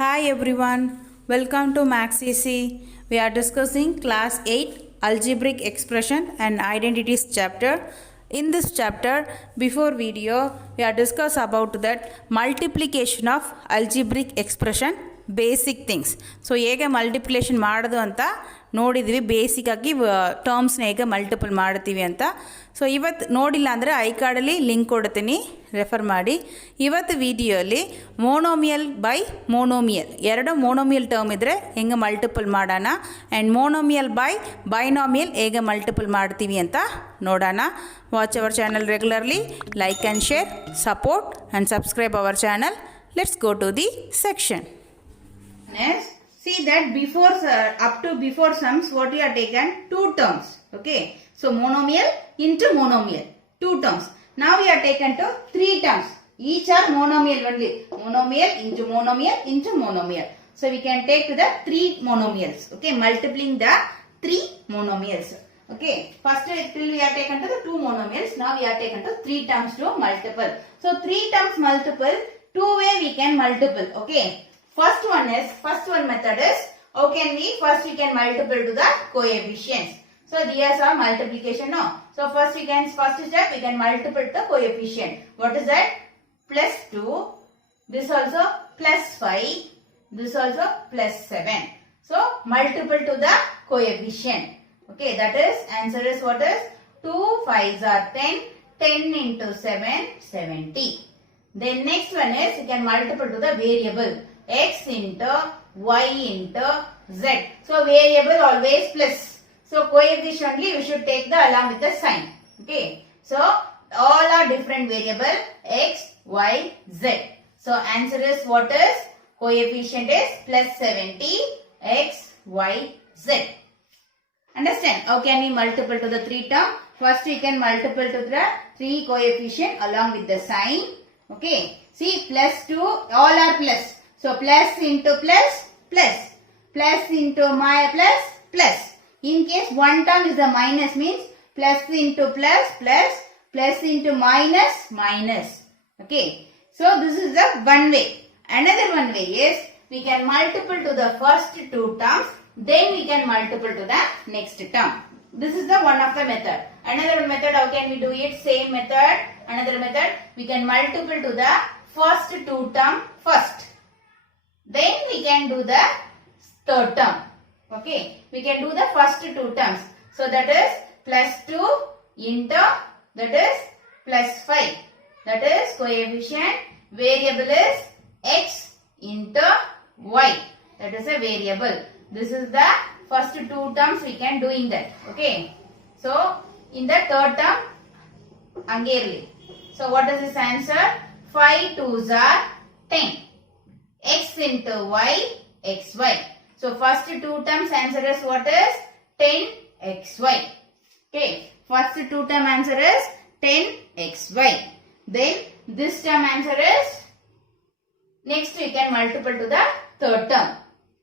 Hi everyone, welcome to Max EC. We are discussing class 8 algebraic expression and identities chapter. In this chapter, before video, we are discuss about that multiplication of algebraic expression basic things. So ಹೇಗೆ multiplication ಮಾಡೋದು ಅಂತ ನೋಡಿದ್ವಿ. ಬೇಸಿಕ್ಕಾಗಿ ಟರ್ಮ್ಸ್ನ ಹೇಗೆ multiple ಮಾಡ್ತೀವಿ ಅಂತ. So ಇವತ್ತು ನೋಡಿಲ್ಲ ಅಂದರೆ ಐ ಕಾರ್ಡಲ್ಲಿ ಲಿಂಕ್ ಕೊಡ್ತೀನಿ, ರೆಫರ್ ಮಾಡಿ. ಇವತ್ತು ವಿಡಿಯೋಲಿ ಮೋನೋಮಿಯಲ್ ಬೈ ಮೋನೋಮಿಯಲ್, ಎರಡು ಮೋನೋಮಿಯಲ್ ಟರ್ಮ್ ಇದ್ದರೆ ಹೆಂಗೆ ಮಲ್ಟಿಪಲ್ ಮಾಡೋಣ, ಆ್ಯಂಡ್ ಮೋನೋಮಿಯಲ್ ಬೈ ಬೈನೋಮಿಯಲ್ ಹೇಗೆ ಮಲ್ಟಿಪಲ್ ಮಾಡ್ತೀವಿ ಅಂತ ನೋಡೋಣ. Watch our channel regularly, like and share, support and subscribe our channel. Let's go to the section. See that before sums what you are taken two terms. Okay, so monomial into monomial, two terms. Now we are taken to three terms, each are monomial only, monomial into monomial into monomial. So we can take the three monomials. Okay, multiplying the three monomials. Okay, first till we are taken to the two monomials, now we are taken to three terms to multiple. So three terms multiple, two way we can multiple. Okay, first one method is, how can we can multiple to the coefficients. So these are multiplication now. So first step we can multiple the coefficient. What is that? Plus 2, this also plus 5, this also plus 7. So multiple to the coefficient. Okay, that is answer is what is 2 5s are 10, 10 into 7 70. Then next one is you can multiple to the variable x into y into z. So variable always plus. So coefficient only we should take the along with the sign. Okay. So all are different variable x, y, z. So answer is what is? Coefficient is plus 70 x, y, z. Understand? How can we multiple to the three term? First we can multiple to the three coefficient along with the sign. Okay. See, plus 2 all are plus. So plus into plus, plus, plus into my plus, plus. In case one term is a minus means plus into plus, plus, plus into minus, minus. Okay. So this is the one way. Another one way is we can multiple to the first two terms, then we can multiple to the next term. This is the one of the method. Another method, how can we do it? Same method. Another method, we can multiple to the first two term first. Then we can do the third term. Okay, we can do the first two terms. So that is plus 2 into, that is plus 5. That is coefficient. Variable is x into y. That is a variable. This is the first two terms we can do in that. Okay. So in the third term, angerli. So what is this answer? 5 2s are 10. X into y, xy. So first two terms answer is what is? 10xy. Okay. First two term answer is 10xy. Then this term answer is, next we can multiple to the third term.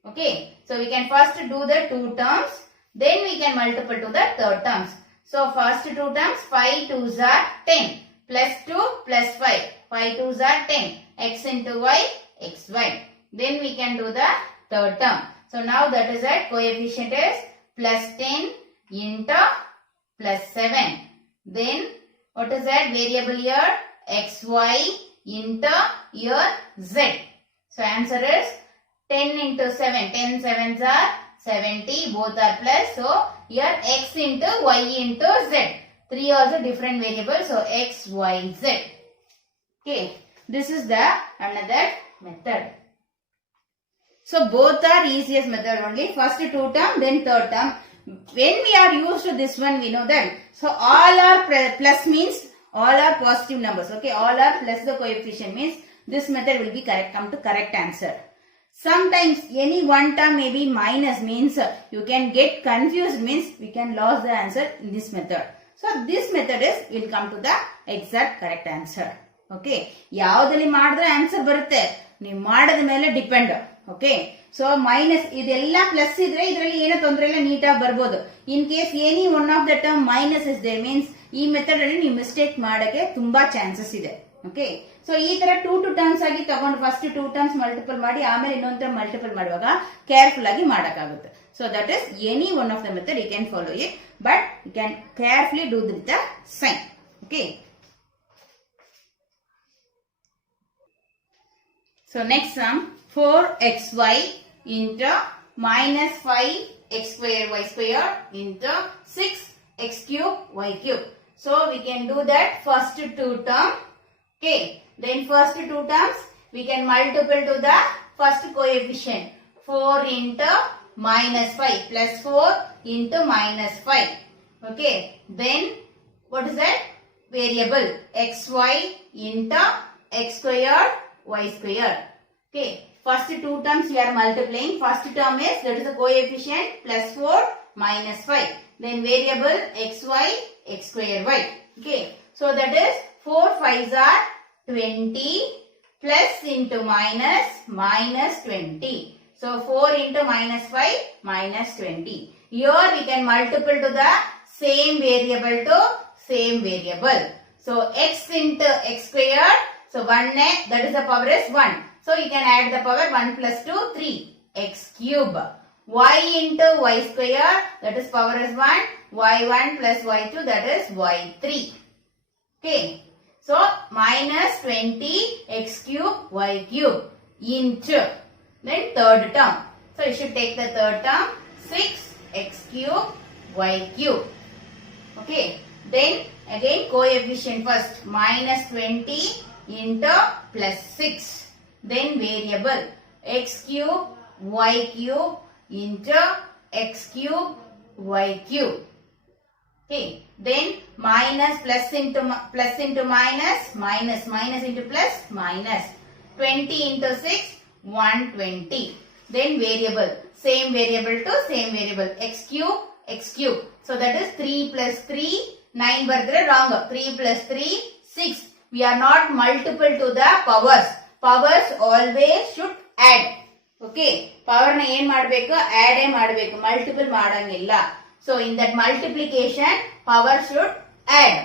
Okay. So we can first do the two terms, then we can multiple to the third terms. So first two terms 5 2s are 10. Plus 2 plus 5. 5 2s are 10. X into y, xy. Then we can do the third term. So now that is that coefficient is plus 10 into plus 7. Then what is that variable here? Xy into your z. So answer is 10 into 7. 10 7s are 70. Both are plus. So here x into y into z. 3 also different variables. So x, y, z. Okay. This is the another method. So both are easiest method only. First two term, then third term. When we are used to this one, we know that. So all are plus means all are positive numbers. Okay, all are plus the coefficient means this method will be correct. Come to correct answer. Sometimes any one term may be minus means you can get confused means we can lose the answer in this method. So this method is will come to the exact correct answer. Okay, ಯಾವುದಲ್ಲಿ ಮಾಡಿದ್ರೆ answer ಬರುತ್ತೆ, ನೀವು ಮಾಡೋದ ಮೇಲೆ depend. Okay, so minus ಇದೆಲ್ಲ plus ಇದ್ರೆ ಇದರಲ್ಲಿ ಏನೋ ತೊಂದರೆ ಇಲ್ಲ, ನೀಟಾಗಿ ಬರ್ಬೋದು. In case any one of the term minus is there means ಈ ಮೆಥಡ್ ಅಲ್ಲಿ ನೀವು ಮಿಸ್ಟೇಕ್ ಮಾಡಕ್ಕೆ ತುಂಬಾ ಚಾನ್ಸಸ್ ಇದೆ. ಓಕೆ. ಸೊ ಈ ತರ 2 2 ಟರ್ಮ್ಸ್ ಆಗಿ ತಗೊಂಡು ಫಸ್ಟ್ 2 ಟರ್ಮ್ಸ್ ಮಲ್ಟಿಪಲ್ ಮಾಡಿ ಆಮೇಲೆ ಇನ್ನೊಂದು ಟರ್ಮ್ ಮಲ್ಟಿಪಲ್ ಮಾಡುವಾಗ ಕೇರ್ಫುಲ್ ಆಗಿ ಮಾಡಕ್ಕಾಗುತ್ತೆ. So that is any one of the method you can follow it, but you can carefully do with the sign. Okay. So next sum, 4xy into minus 5x square y square into 6x cube y cube. So we can do that first two term. Okay. Then first two terms we can multiply to the first coefficient. 4 into minus 5 plus 4 into minus 5. Okay. Then what is that? Variable xy into x squared y square. Okay, first two terms we are multiplying. First term is, that is the coefficient, plus 4 minus 5. Then variable xy x square y. Okay, so that is 4 5s are 20 plus into minus minus 20. So 4 into minus 5 minus 20. Here we can multiply to the same variable to same variable. So x into x squared. So 1, that is the power is 1. So you can add the power 1 plus 2, 3. X cube. Y into y square, that is power is 1. Y1 plus y2, that is y3. Okay. So minus 20 x cube y cube into, then third term. So you should take the third term, 6 x cube y cube. Okay. Then again coefficient first, minus 20 into plus 6. Then variable x cube y cube into x cube y cube. Okay. Then minus plus into minus, minus minus into plus, minus 20 into 6, 120. Then variable, same variable to same variable, x cube x cube. So that is 3 plus 3, 9 bardre wrong. 3 plus 3, 6. We are not multiple to the powers. Powers always should add. Okay. Power na ಏನು ಮಾಡಬೇಕು? add ಮಾಡಬೇಕು. multiple ಮಾಡಂಗಿಲ್ಲ. So in that multiplication, power should add.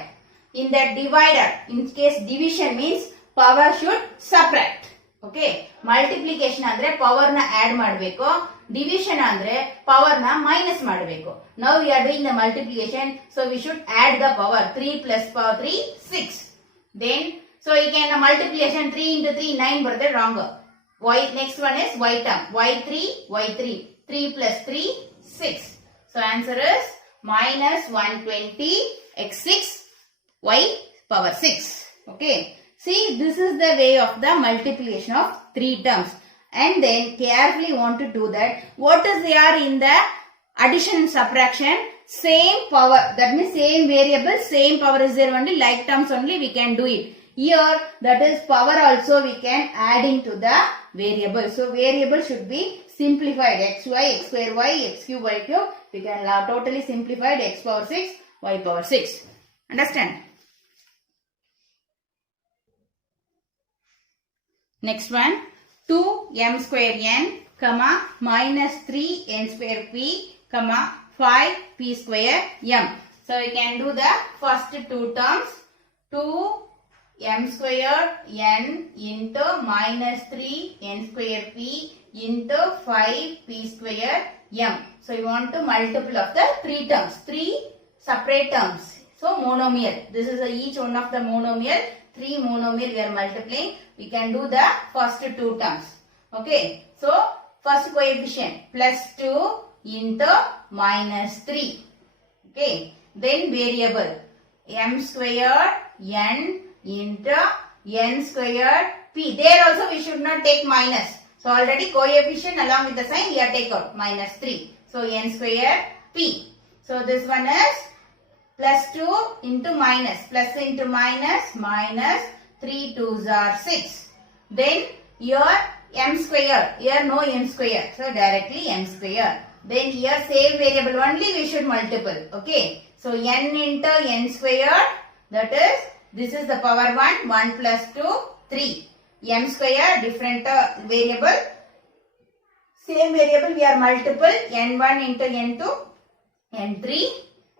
In that divider, in case division means power should subtract. Okay. Multiplication ಅಂದ್ರೆ power na add ಮಾಡಬೇಕು. Division ಅಂದ್ರೆ power na minus ಮಾಡಬೇಕು. Now we are doing the multiplication, so we should add the power. 3 plus power 3, 6. Then so you can multiplication 3 into 3, 9 burde wrong. Y, next one is y term. Y3, y3. 3 plus 3, 6. So answer is minus 120 x6 y power 6. Okay. See, this is the way of the multiplication of 3 terms. And then carefully want to do that. What is there in the addition and subtraction? Same power. That means same variable, same power is there only. Like terms only we can do it. Here, that is power also we can add into the variable. So variable should be simplified. xy, x square y, x cube, y cube. We can totally simplified x power 6, y power 6. Understand? Next one, 2m square n, comma, minus 3n square p, comma, 5p square m. So you can do the first two terms. 2m square n into minus 3n square p into 5p square m. So you want to multiple of the 3 terms, 3 separate terms. So monomial. This is each one of the monomial. 3 monomial we are multiplying. We can do the first two terms. Okay. So first coefficient plus 2 into minus 3. Okay. Then variable m squared n into n squared p. There also we should not take minus. So already coefficient along with the sign we are take out minus 3. So n squared p. So this one is plus 2 into minus. Plus into minus. Minus 3 2s are 6. Then here m square. Here no m square. So directly m square. Then here same variable only we should multiple. Okay. So n into n square. That is, this is the power 1. 1 plus 2, 3. M square different variable. Same variable we are multiple. N1 into N2. N3.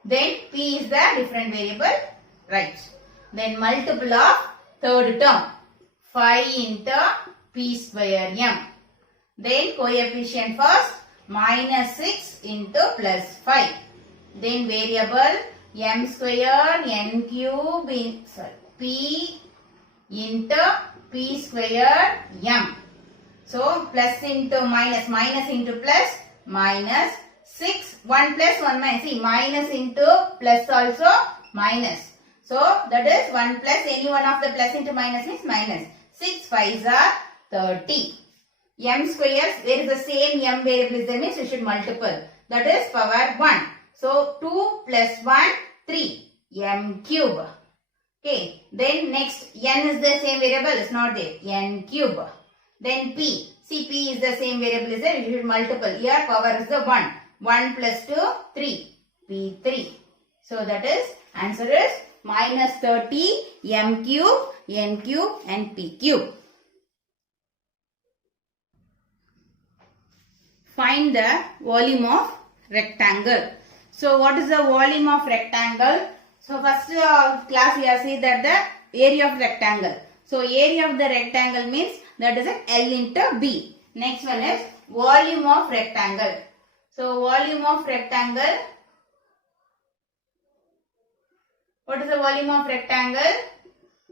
Then P is the different variable. Right. Then multiple of third term 5 into p square m. Then coefficient first minus 6 into plus 5. Then variable m square n cube p into p square m. So plus into minus, minus into plus, minus 6, 1 plus 1 minus, see minus into plus also minus. So that is 1 plus, any one of the plus into minus means minus. 6 5s are 30. M squares, there is the same m variable is there means we should multiple. That is power 1. So 2 plus 1, 3. M cube. Okay. Then next, n is the same variable, it's not there. N cube. Then p. See, p is the same variable is there, we should multiple. Here power is the 1. 1 plus 2, 3. P3. So that is, answer is minus 30 m cube, n cube and p cube. Find the volume of rectangle. So what is the volume of rectangle? So first class we have seen that the area of rectangle. So area of the rectangle means that is L into B. Next one is volume of rectangle. So volume of rectangle. What is the volume of rectangle?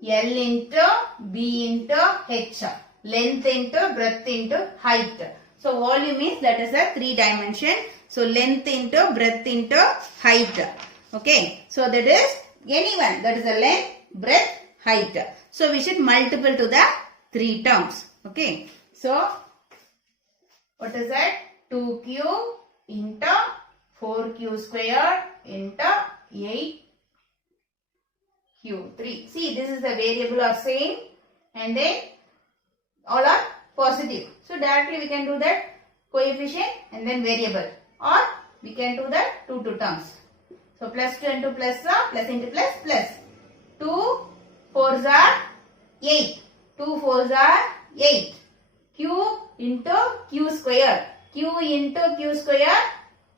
L into B into H. Length into breadth into height. So volume means that is a 3 dimension. So length into breadth into height. Okay. So that is anyone. That is the length, breadth, height. So we should multiple to the 3 terms. Okay. So what is that? 2q into 4q square into 8q3. See, this is the variable of same and then all are positive. So directly we can do that coefficient and then variable, or we can do that 2 terms. So plus 2 into plus into plus plus. 2 4s are 8. 2 4s are 8. Q into q square. Q into q square.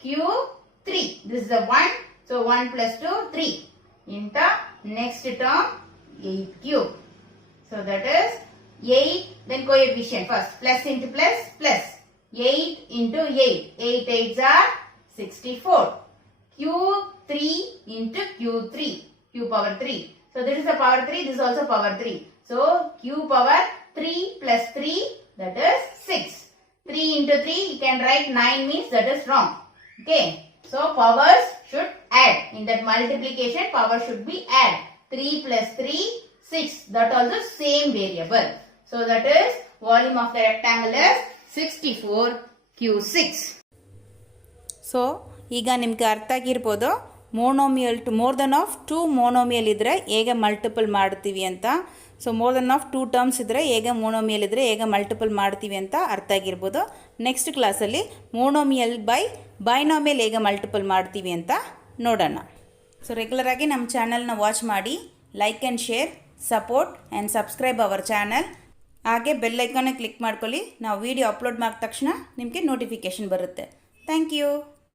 Q3. This is the 1. So 1 plus 2 3. Into next term 8 cube. So that is 8, then coefficient first, plus into plus, plus, 8 into 8, 8 8s are 64, Q3 into Q3, Q power 3, so this is the power 3, this is also power 3, so Q power 3 plus 3, that is 6, 3 into 3, you can write 9 means that is wrong, okay, so powers should add, in that multiplication power should be add, 3 plus 3, 6, that also same variable. So that is volume of the rectangle is 64 Q6. So ಈಗ ನಿಮಗೆ ಅರ್ಥ ಆಗಿರ್ಬೋದು ಮೋನೋಮಿಯಲ್ to more than of 2 ಮೋನೋಮಿಯಲ್ ಇದ್ದರೆ ಹೇಗೆ multiple ಮಾಡ್ತೀವಿ ಅಂತ. So more than of 2 terms ಇದ್ದರೆ ಹೇಗೆ ಮೋನೋಮಿಯಲ್ ಇದ್ದರೆ ಹೇಗೆ ಮಲ್ಟಿಪಲ್ ಮಾಡ್ತೀವಿ ಅಂತ ಅರ್ಥ ಆಗಿರ್ಬೋದು. ನೆಕ್ಸ್ಟ್ ಕ್ಲಾಸಲ್ಲಿ ಮೋನೋಮಿಯಲ್ ಬೈ ಬೈನೋಮಿಯಲ್ ಹೇಗೆ ಮಲ್ಟಿಪಲ್ ಮಾಡ್ತೀವಿ ಅಂತ ನೋಡೋಣ. ಸೊ ರೆಗ್ಯುಲರಾಗಿ ನಮ್ಮ ಚಾನಲ್ನ ವಾಚ್ ಮಾಡಿ, like and share, support and subscribe our channel. ಹಾಗೆ ಬೆಲ್ ಐಕಾನ್ನ ಕ್ಲಿಕ್ ಮಾಡ್ಕೊಳ್ಳಿ. ನಾವು ವಿಡಿಯೋ ಅಪ್ಲೋಡ್ ಮಾಡಿದ ತಕ್ಷಣ ನಿಮಗೆ ನೋಟಿಫಿಕೇಷನ್ ಬರುತ್ತೆ. Thank you.